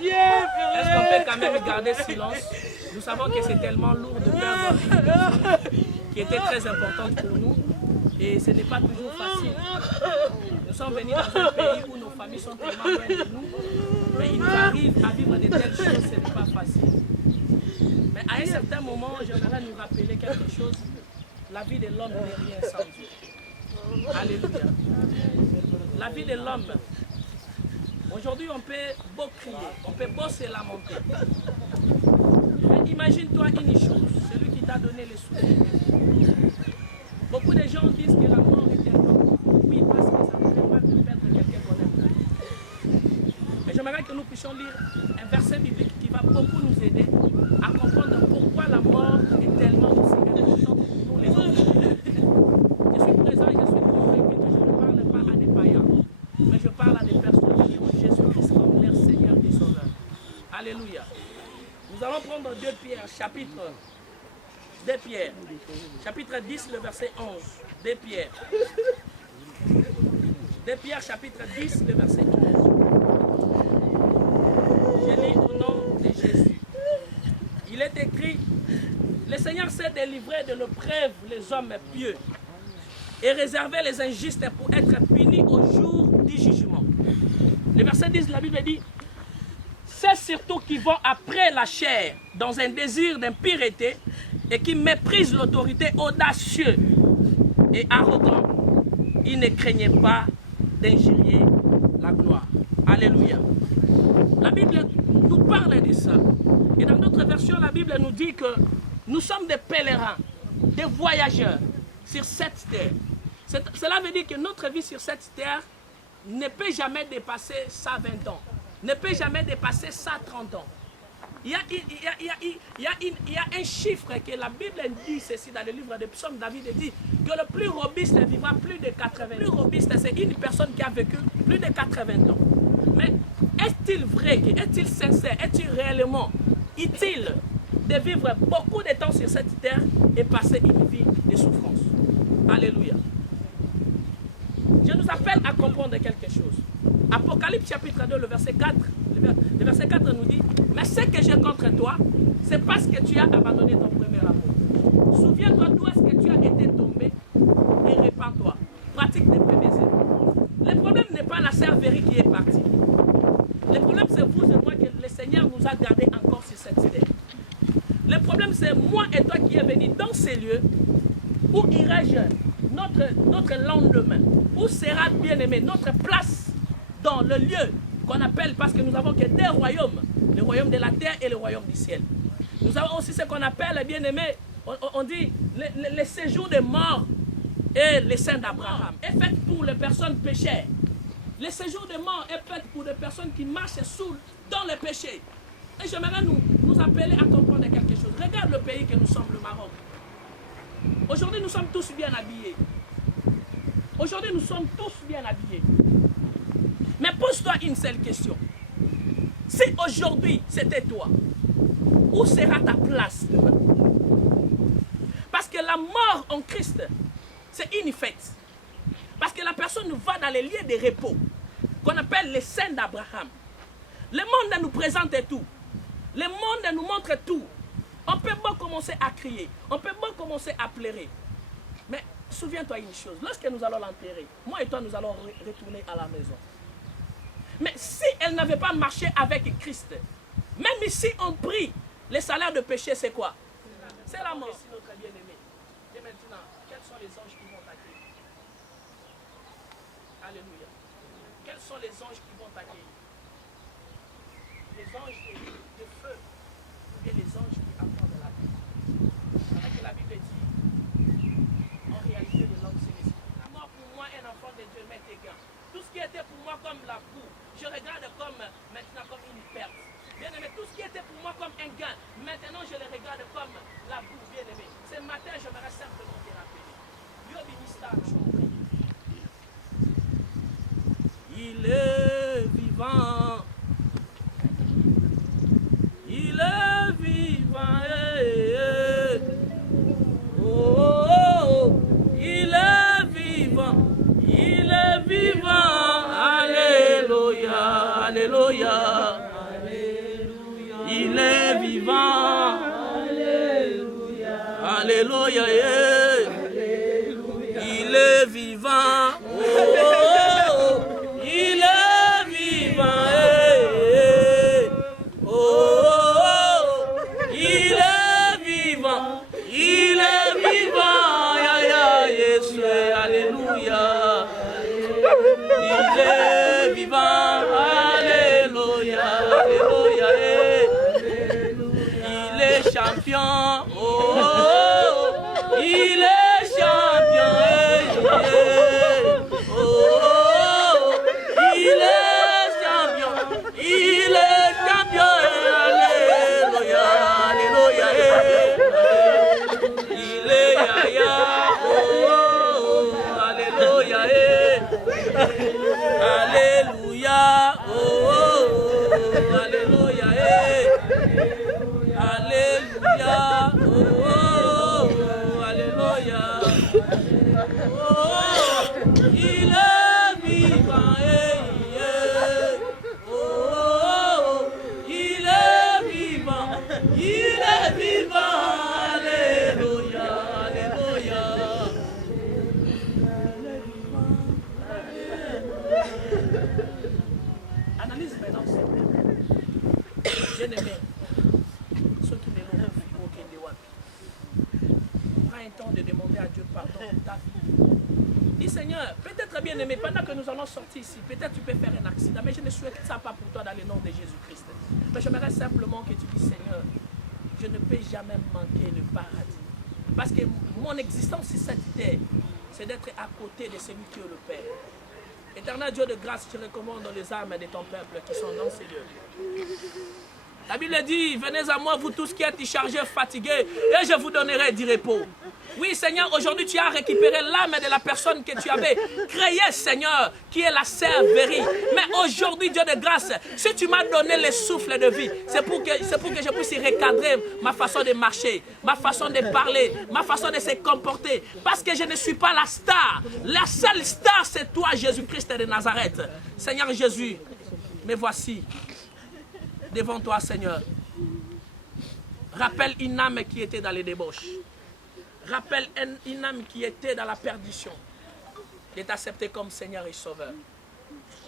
Est-ce qu'on peut quand même garder silence? Nous savons que c'est tellement lourd de perdre une personne qui était très importante pour nous et ce n'est pas toujours facile. Nous sommes venus dans un pays où nos familles sont tellement loin de nous, mais il nous arrive à vivre de telles choses, ce n'est pas facile. Mais à un certain moment, j'aimerais nous rappeler quelque chose. La vie de l'homme n'est rien sans Dieu. Alléluia. La vie de l'homme. Aujourd'hui, on peut beau crier, on peut beau se lamenter. Mais imagine-toi une chose, celui qui t'a donné les sous. Beaucoup de gens disent que la mort est tellement. Oui, parce que ça ne fait pas de perdre quelqu'un qu'on aime. Mais j'aimerais que nous puissions lire un verset biblique qui va beaucoup nous aider à comprendre pourquoi la mort est tellement aussi importante pour nous les hommes. Je suis présent et je suis convaincu que je ne parle pas à des païens, mais je parle à des personnes qui ont Jésus-Christ comme leur Seigneur et Sauveur. Alléluia. Nous allons prendre 2 Pierre, chapitre 2 Pierre, chapitre 10, le verset 11. 2 Pierre. 2 Pierre, chapitre 10, le verset 11. Je lis au nom de Jésus. Il est écrit, le Seigneur s'est délivré de l'épreuve les hommes pieux et réservé les injustes pour être punis au jour du jugement. Le verset 10, la Bible dit, c'est surtout qui vont après la chair dans un désir d'impureté et qui méprisent l'autorité audacieuse et arrogant. Ils ne craignaient pas d'injurier la gloire. Alléluia. La Bible nous parle de ça. Et dans d'autres versions, la Bible nous dit que nous sommes des pèlerins, des voyageurs sur cette terre. Cela veut dire que notre vie sur cette terre ne peut jamais dépasser 120 ans, ne peut jamais dépasser 130 ans. Il y a un chiffre que la Bible dit ceci dans le livre des psaumes. David dit que le plus robuste vivra plus de 80 ans. Le plus robuste, c'est une personne qui a vécu plus de 80 ans. Mais est-il vrai, est-il sincère, est-il réellement utile de vivre beaucoup de temps sur cette terre et passer une vie de souffrance? Alléluia. Je nous appelle à comprendre quelque chose. Apocalypse chapitre 2, le verset 4. Le verset 4 nous dit, mais ce que j'ai contre toi, c'est parce que tu as abandonné ton premier amour. Souviens-toi d'où est-ce que tu as été tombé et répands-toi. Pratique tes premiers efforts. Le problème n'est pas la sœur Véry qui est partie. Le problème c'est vous et moi que le Seigneur nous a gardés encore sur cette terre. Le problème c'est moi et toi qui est venu dans ces lieux. Où irai-je notre lendemain? Où sera bien-aimé notre place dans le lieu qu'on appelle, parce que nous avons que 2 royaumes, le royaume de la terre et le royaume du ciel. Nous avons aussi ce qu'on appelle, bien-aimé, on dit le séjour des morts et les saints d'Abraham est fait pour les personnes pécheurs. Le séjour des morts est fait pour les personnes qui marchent dans le péché. Et j'aimerais nous appeler à comprendre quelque chose. Regarde le pays que nous sommes, le Maroc. Aujourd'hui, nous sommes tous bien habillés. Aujourd'hui, nous sommes tous bien habillés. Mais pose-toi une seule question. Si aujourd'hui, c'était toi, où sera ta place demain? Parce que la mort en Christ, c'est une fête. Parce que la personne va dans les lieux de repos, qu'on appelle les saints d'Abraham. Le monde nous présente tout. Le monde nous montre tout. On peut pas commencer à crier. On peut pas commencer à pleurer. Mais souviens-toi une chose. Lorsque nous allons l'enterrer, moi et toi, nous allons retourner à la maison. Mais si elle n'avait pas marché avec Christ, même ici on prie, le salaire de péché c'est quoi? C'est la mort. C'est notre bien-aimé. Et maintenant, quels sont les anges qui vont t'accueillir? Alléluia. Quels sont les anges qui vont t'accueillir? Les anges de feu et les anges qui apportent la vie. C'est vrai que la Bible dit, en réalité, de l'homme c'est l'esprit. La mort pour moi, un enfant de Dieu m'est égal. Tout ce qui était pour moi comme la boue, je regarde comme maintenant comme une perte. Bien aimé, tout ce qui était pour moi comme un gain, maintenant je le regarde comme la boue, bien aimé. Ce matin, j'aimerais simplement te rappeler. Dieu ministère. Il est vivant. Il est vivant. Oh, oh, oh, il est vivant. Il est vivant. Alléluia. Alléluia. Alléluia. il est vivant. Alléluia. Alléluia. Il est vivant. Oh, il est vivant. Oh, il est vivant. Il est vivant. Jésus, alléluia. Il est vivant. Alléluia. Alléluia. Il est champion. Oh, il est champion. Oh, il est champion. Il est champion. Alléluia. Alléluia. Il est Yahya. Oh, alléluia. Alléluia. Oh, alléluia. Alléluia. Oh, alléluia. Oh, il est vivant. Oh, il est vivant. Il est vivant. Alléluia. Alléluia. Analyse maintenant, s'il vous plaît. Bien-aimé, ceux qui ne l'ont pas vu, aucun des wapi. Prends un temps de demander à Dieu pardon pour ta vie. Dis Seigneur, peut-être bien-aimé, pendant que nous allons sortir ici, peut-être tu peux faire un accident, mais je ne souhaite ça pas pour toi dans le nom de Jésus-Christ. Mais j'aimerais simplement que tu dises Seigneur, je ne peux jamais manquer le paradis. Parce que mon existence sur cette terre, c'est d'être à côté de celui qui est le Père. Éternel Dieu de grâce, je recommande les âmes de ton peuple qui sont dans ces lieux. La Bible dit, venez à moi, vous tous qui êtes chargés, fatigués, et je vous donnerai du repos. Oui, Seigneur, aujourd'hui, tu as récupéré l'âme de la personne que tu avais créée, Seigneur, qui est la sœur Véry. Mais aujourd'hui, Dieu de grâce, si tu m'as donné le souffle de vie, c'est pour que je puisse recadrer ma façon de marcher, ma façon de parler, ma façon de se comporter. Parce que je ne suis pas la star. La seule star, c'est toi, Jésus-Christ de Nazareth. Seigneur Jésus, me voici devant toi, Seigneur. Rappelle une âme qui était dans les débauches. Rappelle une âme qui était dans la perdition. De t'accepter comme Seigneur et Sauveur.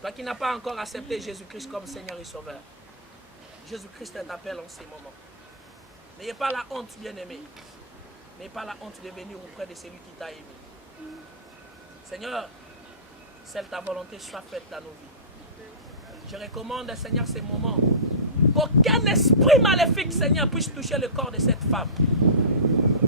Toi qui n'as pas encore accepté Jésus-Christ comme Seigneur et Sauveur. Jésus-Christ t'appelle en ces moments. N'ayez pas la honte, bien-aimé. N'ayez pas la honte de venir auprès de celui qui t'a aimé. Seigneur, seule ta volonté soit faite dans nos vies. Je recommande, Seigneur, ces moments. Qu'aucun esprit maléfique, Seigneur, puisse toucher le corps de cette femme.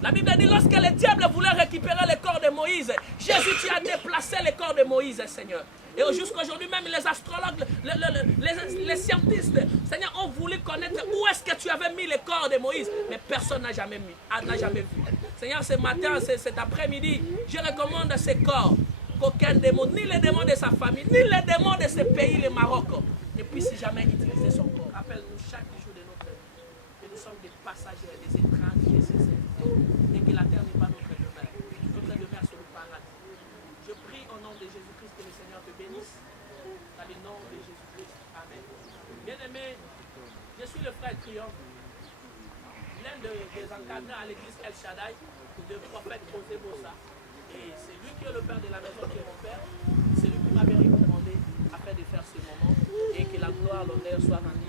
La Bible dit, lorsque le diable voulait récupérer le corps de Moïse, Jésus, tu as déplacé le corps de Moïse, Seigneur. Et jusqu'à aujourd'hui, même les astrologues, les scientifiques, Seigneur, ont voulu connaître où est-ce que tu avais mis le corps de Moïse. Mais personne n'a jamais vu. Seigneur, ce matin, cet après-midi, je recommande ce corps. Qu'aucun démon, ni les démons de sa famille, ni les démons de ce pays, le Maroc, ne puisse jamais utiliser son corps. Rappelle-nous chaque jour de notre vie que nous sommes des passagers, des étrangers, et que la terre n'est pas notre demeure. Notre demeure, c'est le paradis. Je prie au nom de Jésus-Christ que le Seigneur te bénisse. Dans le nom de Jésus-Christ. Amen. Bien-aimé, je suis le frère Triomphe, l'un des encadrants à l'église El Shaddai, le prophète José Bossa. Et c'est lui qui est le père de la maison qui est mon père. C'est lui qui m'avait recommandé afin de faire ce moment et que la gloire, l'honneur soit rendue